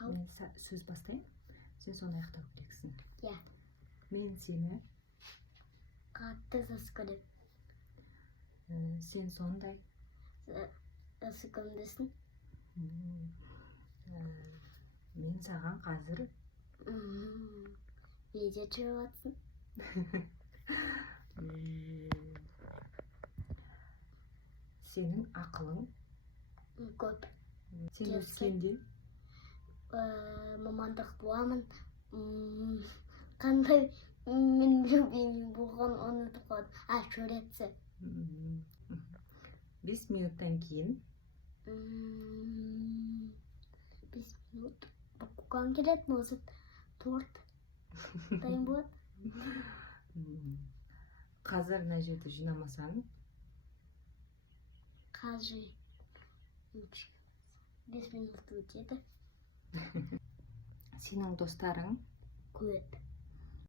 Ал. Мен сөз бастайын. Сен соны аяқтау керексің. Иә. Мен сені Қатты жақсы көрем. Сен сондай. Сүйкімдісің. Мен саған қазір Видео түсіріп жатсың. Сенің ақылың Көп. сен Жақсы. өскенде Мамандық боламын. Қандай мен білмеймін болған ұмытып қалдым. Суретші. 5 минуттан кейін 5 минут. Қоқан келеді, может, торт. Дайын болады. қазір мына жерді жинамасаң Қазір 5 минут өтеді. сенің достарың Көп.